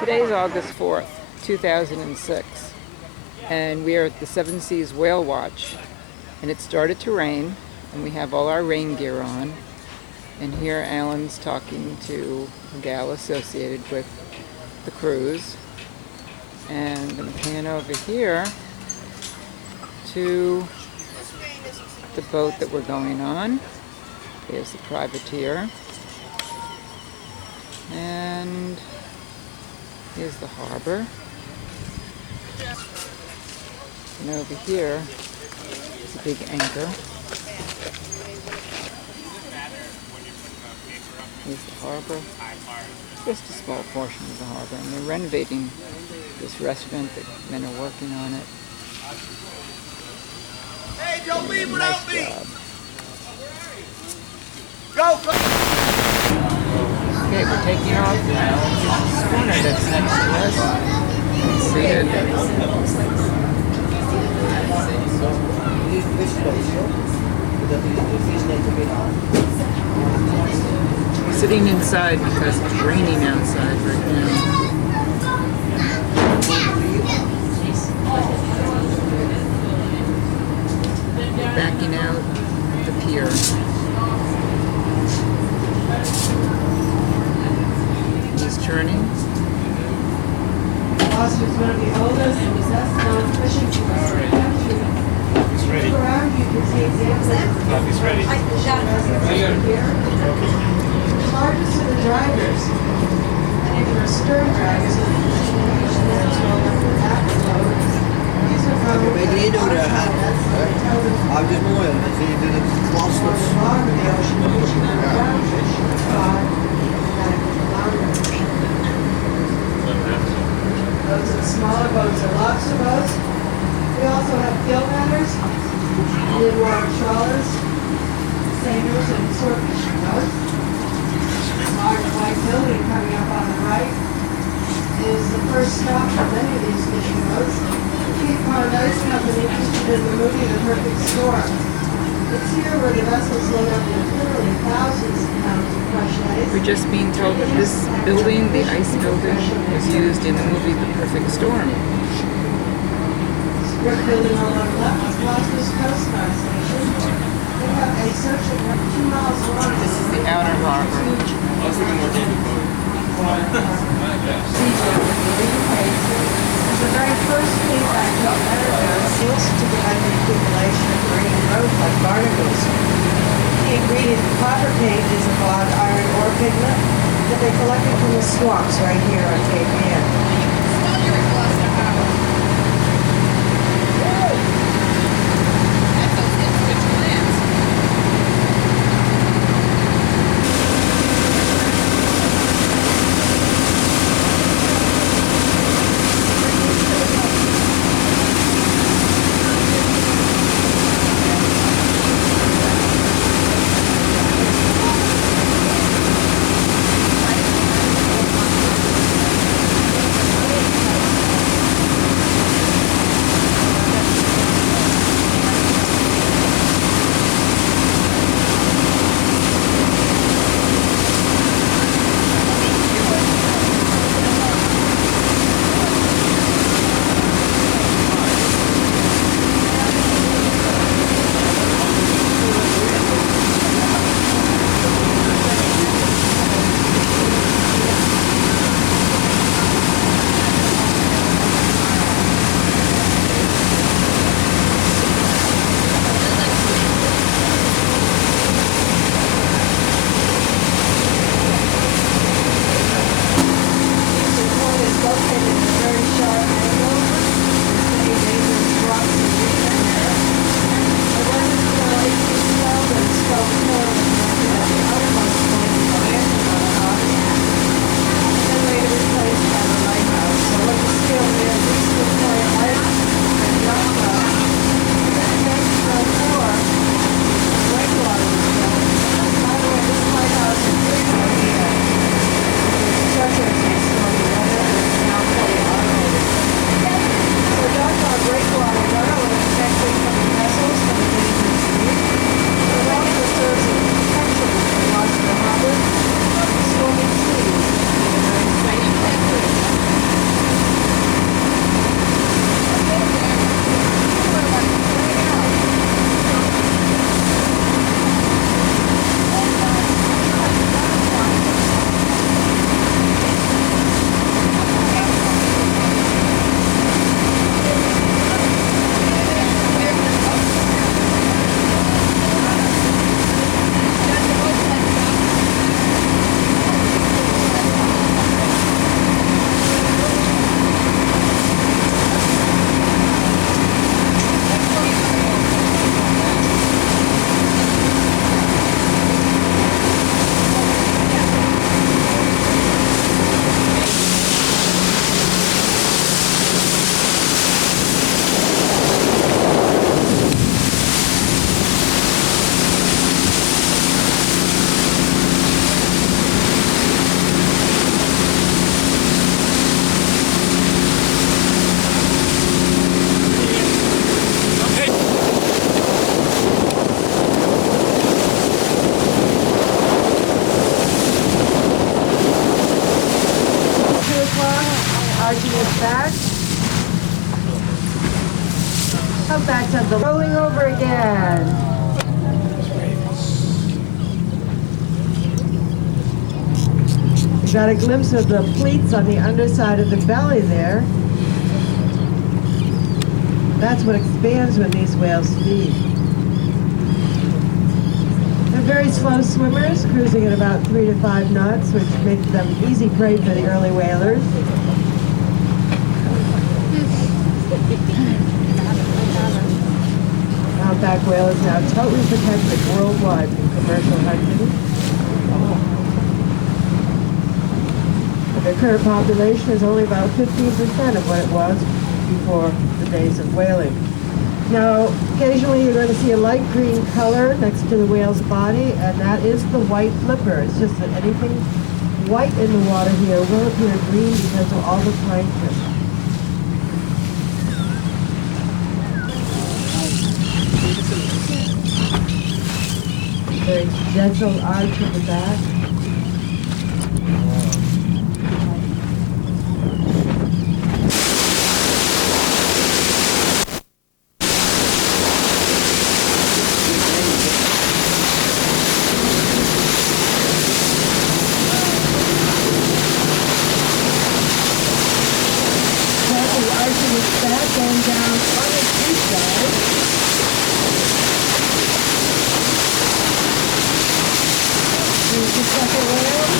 Today's August 4th, 2006, and we are at the Seven Seas Whale Watch, and it started to rain, and we have all our rain gear on, and here Alan's talking to a gal associated with the cruise, and I'm going to pan over here to the boat that we're going on. There's the privateer, and here's the harbor. And over here is a big anchor. Here's the harbor. Just a small portion of the harbor. And they're renovating this restaurant. The men are working on it. Hey, don't leave without me! Job. Go! Okay, we're taking off now. Here's the schooner that's next to us. See it? We're sitting inside because it's raining outside right now. We're backing out the pier. He's turning. Foster's one of the oldest and best known fishing tours in the country. Ready. Around you can see examples of Coffee's ready. here. The largest of the drivers, and if you're a stern driver, so the continuation that's rolled up the back of the boat. These are from I'm just moving. I see you did it close. the bottom of the ocean, which you have down fish, cod, and flounder fishing. Those are the smaller boats are lobster boats. We also have gill netters, mid-water trawlers, seiners, and swordfish boats. The large white building coming up on the right is the first stop for many of these fishing boats. Cape Cod Ice Company featured in the movie The Perfect Storm. It's here where the vessels load up with literally thousands of pounds of fresh ice. We're just being told that this building, the ice building, was used in the movie The Perfect Storm. Brick building on the left is Foster's Coast Guard Station. They have a social 2 miles long. This is the outer harbor. I was thinking more David Bowie. The very first fleet back in America seals to prevent the accumulation of marine growth like barnacles. The ingredient copper paint is a broad iron ore pigment that they collected from the swamps right here on Cape Ann. arching its back. Humpbacks have the rolling over again. You got a glimpse of the pleats on the underside of the belly there. That's what expands when these whales feed. They're very slow swimmers, cruising at about 3 to 5 knots, which makes them easy prey for the early whalers. Humpback whale is now totally protected worldwide from commercial hunting. The current population is only about 15% of what it was before the days of whaling. Now, occasionally you're going to see a light green color next to the whale's body, and that is the white flipper. It's just that anything white in the water here will appear green because of all the plankton. Very gentle arch at the back. Going down on the east side. Here's the second whale.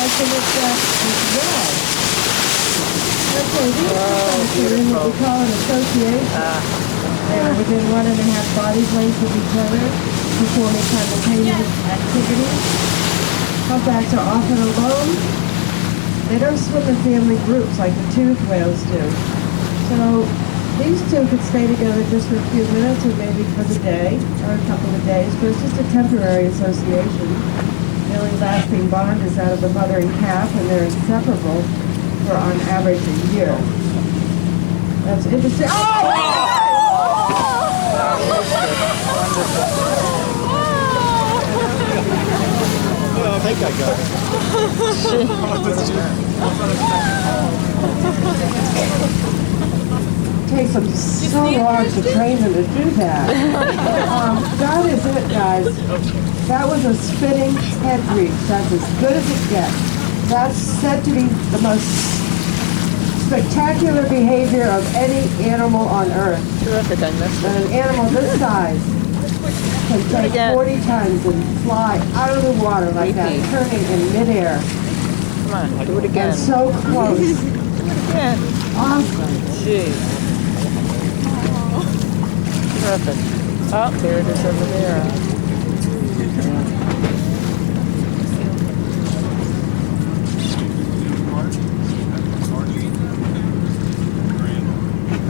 Arching its back as well. Okay, these are in what we call an association. They are within 1.5 body lengths of each other, performing simultaneous activities. Humpbacks are often alone. They don't swim in family groups like the toothed whales do. So these two could stay together just for a few minutes or maybe for the day or a couple of days, but it's just a temporary association. The only lasting bond is that of the mother and calf, and they're inseparable for on average a year. That's interesting. I think I got It takes them so long to train them to do that. That is it, guys. That was a spinning head breach. That's as good as it gets. That's said to be the most spectacular behavior of any animal on Earth. Terrific, I missed it. And an animal this size can take 40 tons and fly out of the water like that, turning in midair. Come on, do it again. And so close. Again. Awesome. Jeez. Terrific. Oh, there it is over there.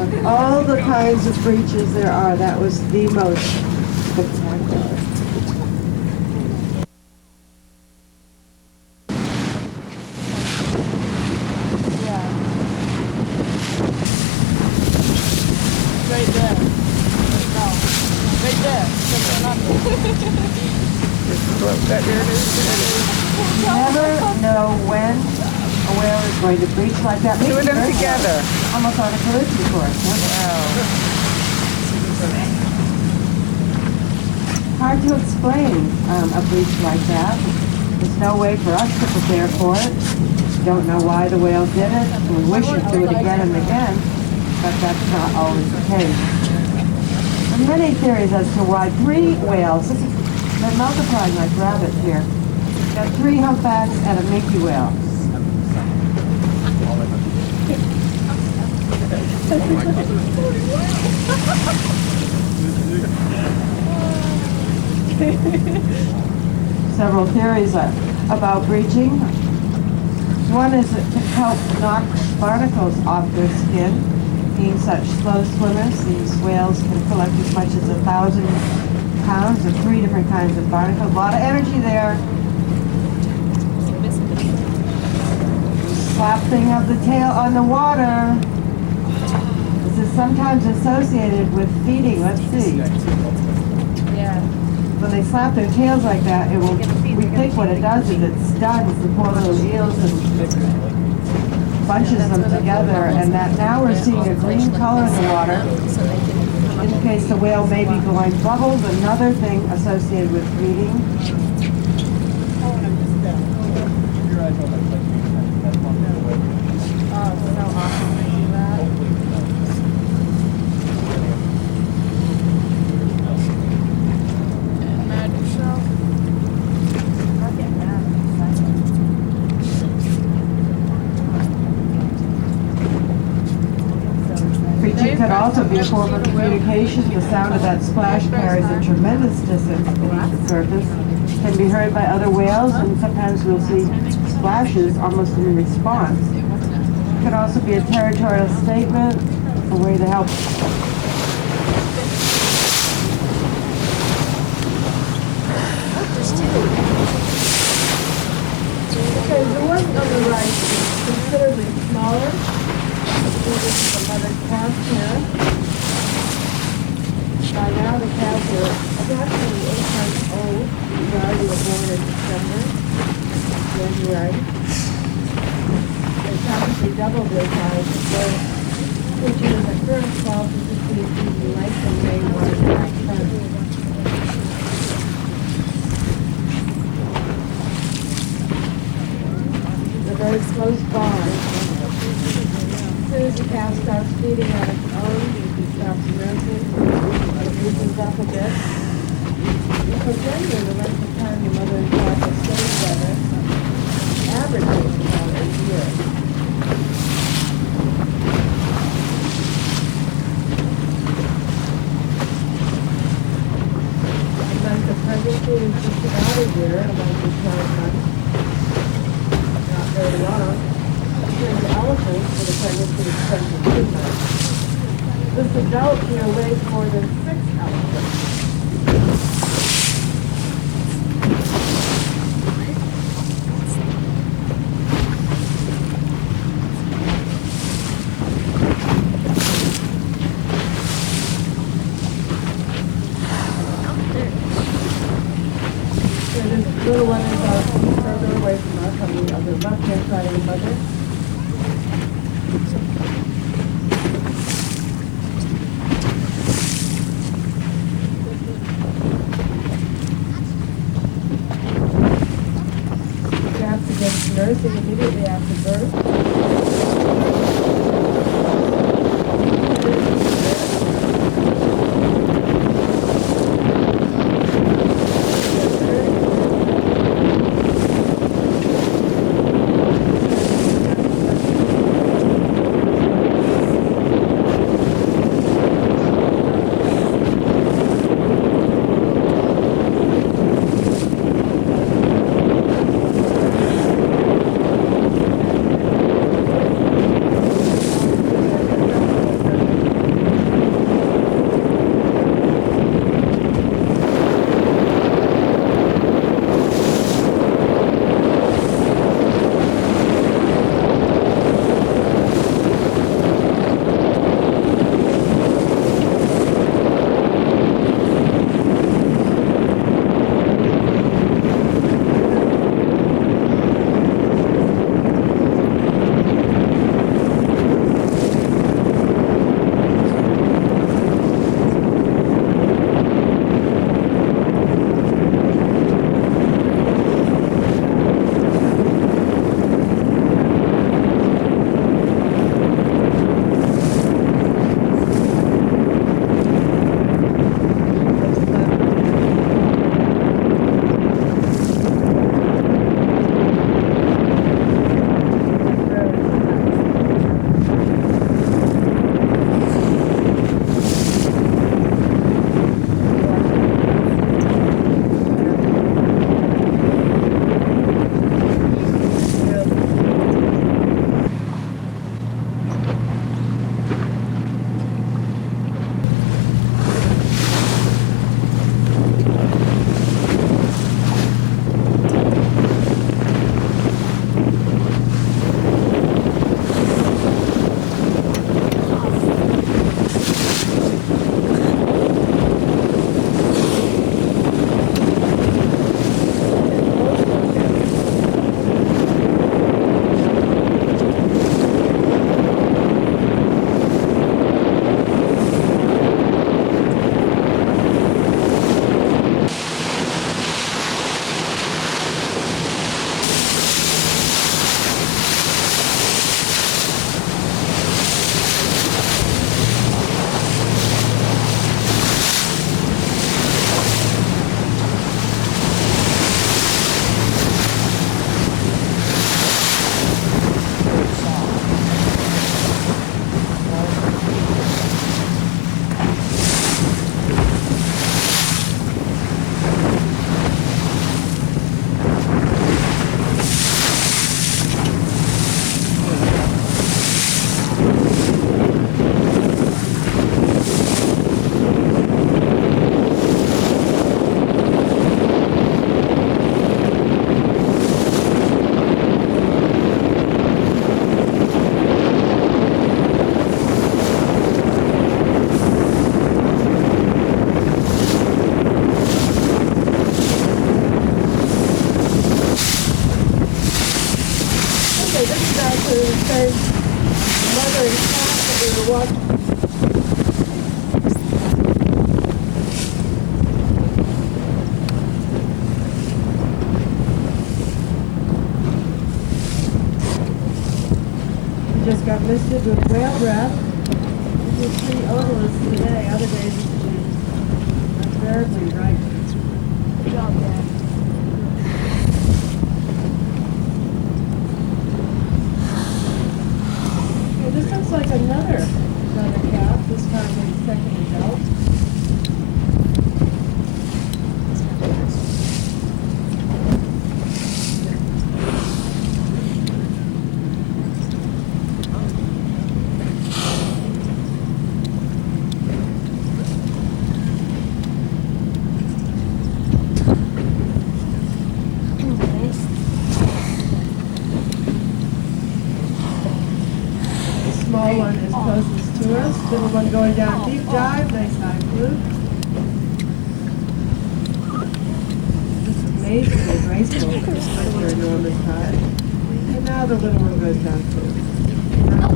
Of all the kinds of breaches there are, that was the most spectacular. Right there. No. Right there. You never know when a whale is going to breach like that. Two of them together. Almost on a collision course. Huh? Hard to explain a breach like that. There's no way for us to prepare for it. Don't know why the whale did it. We wish it do it again and again, but that's not always the case. There are many theories as to why 3 whales, they're multiplying like rabbits here. Got 3 humpbacks and a minke whale. Several theories about breaching. One is to help knock barnacles off their skin. Being such slow swimmers, these whales can collect as much as 1,000 pounds of 3 different kinds of barnacles. A lot of energy there. Slapping of the tail on the water. This is sometimes associated with feeding. Let's see. Yeah. When they slap their tails like that, it will. We think what it does is it stuns the poor little eels and bunches them together, and that now we're seeing a green color in the water. Indicates the whale may be blowing bubbles, another thing associated with breeding. Preaching could also be a form of communication. The sound of that splash carries a tremendous distance beneath the surface. Can be heard by other whales, and sometimes we'll see splashes almost in response. It could also be a territorial statement, a way to help. Okay, the one on the right is considerably smaller. This is the mother calf here. By now the calves are approximately 8 months old. These were born in December, January. They probably doubled their size at birth, which is a current 12 to 15 feet in length and weigh 1.5 tons. A very close bond. As soon as the calf starts feeding on its own, it stops nursing, it loosens up a bit. So generally, the length of time the mother and calf will stay together averages about 8 years. The length of pregnancy is just about a year, about 12 months. Not very long. Compared to elephants, with a pregnancy of 22 months. This adult here weighs more than 6 elephants. So this little one is further away from us on the other left-hand side of the mother. watch. We just got listed with whale breath. This is pretty odorless today. Other days it's been unbearably right. Good job, Dad. Okay, this looks like another calf, this time with second adult. The small one is closest to us, little one going down deep dive, nice high fluke. This is amazingly graceful for enormous tide. And now the little one goes down too.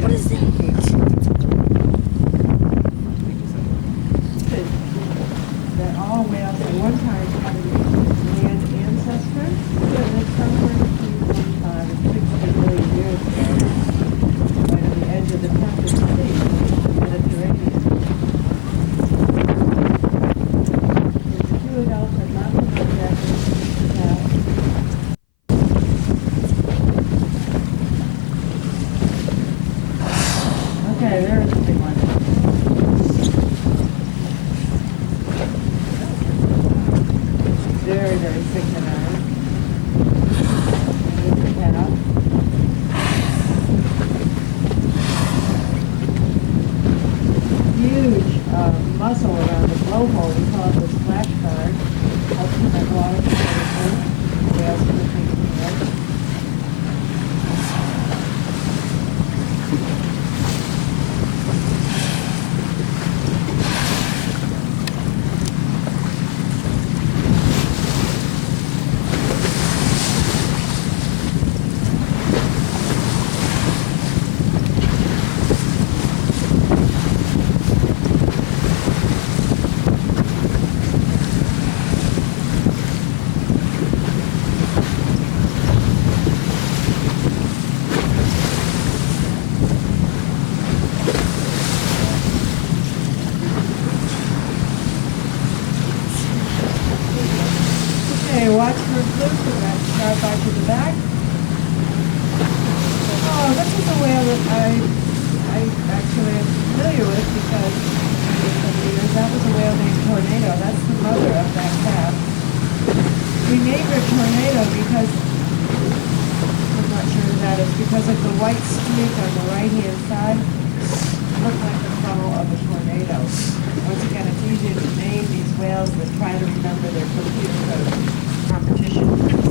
What is That all whales at one time had a land ancestor, and it's somewhere between 45 and 60 million years ago, right on the edge of the Temperate Sea, Mediterranean. There's two adults and lots of contact. Okay, there's the big one. Very, very synchronized. And with the calf. Huge muscle around the blowhole. We call it the splash guard. Helps prevent water from getting in. Whales can take it. Okay, watch for fluke from that sharp eye to the back. Oh, this is a whale that I actually am familiar with because that was a whale named Tornado. That's the mother of that calf. We named her Tornado because, I'm not sure who that is, because of the white streak on the right-hand side. It looked like the funnel of a tornado. Once again, it's easier to name these whales than try to remember their computer code. Competition.